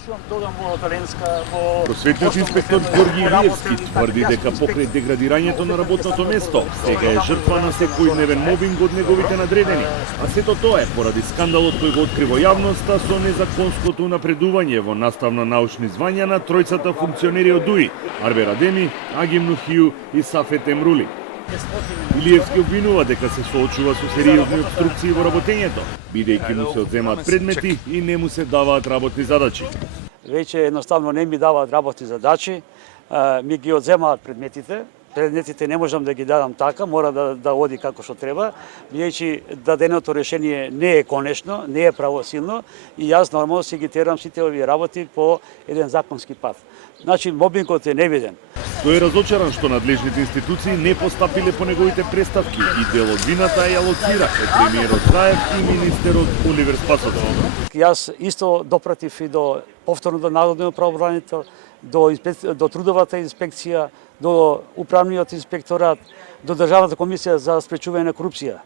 завршувам тогам во Таленска, во Просветниот инспектор Ѓорги Илиевски тврди дека покрај деградирањето на работното место, сега е жртва на секојдневен мобинг од неговите надредени, а сето тоа е поради скандалот кој го откри во јавноста со незаконското напредување во наставно-научни звања на тројцата функционери од ДУИ, Арбер Адеми, Агим Нухију и Сафет Емрули. Илиевски обвинува дека се соочува со сериозни обструкции во работењето, бидејќи му се одземаат предмети и не му се даваат работни задачи. Веќе едноставно не ми даваат работни задачи, ми ги одземаат предметите. Предметите не можам да ги дадам така, мора да оди како што треба, бидејќи даденото решение не е конечно, не е правосилно и јас нормално си ги терам сите овие работи по еден законски пат. Значи, мобингот е невиден. Тој е разочаран што надлежните институции не постапиле по неговите преставки и дел од вината ја лоцира премиерот Заев и министерот Оливер Спасовски. Јас исто допратив и до повторно народниот правобранител, до трудовата инспекција, до управниот инспекторат, до Државната комисија за спречување на корупција.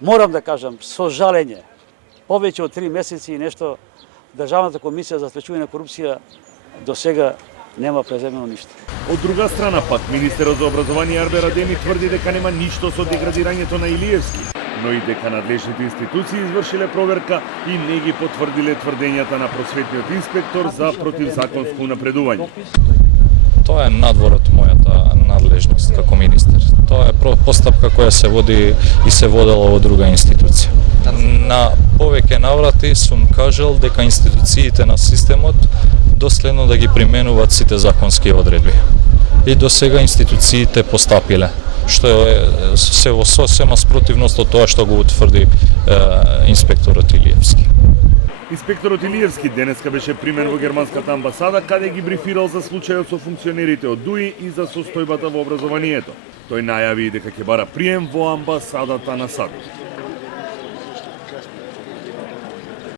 Морам да кажам, со жалење, повеќе од 3 месеци и нешто, Државната комисија за спречување на корупција до сега нема преземено ништо. Од друга страна пак, министерот за образование Арбер Адеми тврди дека нема ништо со деградирањето на Илиевски, но и дека надлежните институции извршиле проверка и не ги потврдиле тврдењата на просветниот инспектор за противзаконско напредување. Тоа е надвор од мојата надлежност како министер. Тоа е постапка која се води и се водела во друга институција. На повеќе наврати сум кажал дека институциите на системот доследно да ги применуваат сите законски одредби. И до сега институциите постапиле, што е се во сосема спротивност од тоа што го утврди инспекторот Илиевски. Инспекторот Илиевски денеска беше примен во германската амбасада, каде ги брифирал за случајот со функционерите од ДУИ и за состојбата во образованието. Тој најави дека ќе бара прием во амбасадата на САД.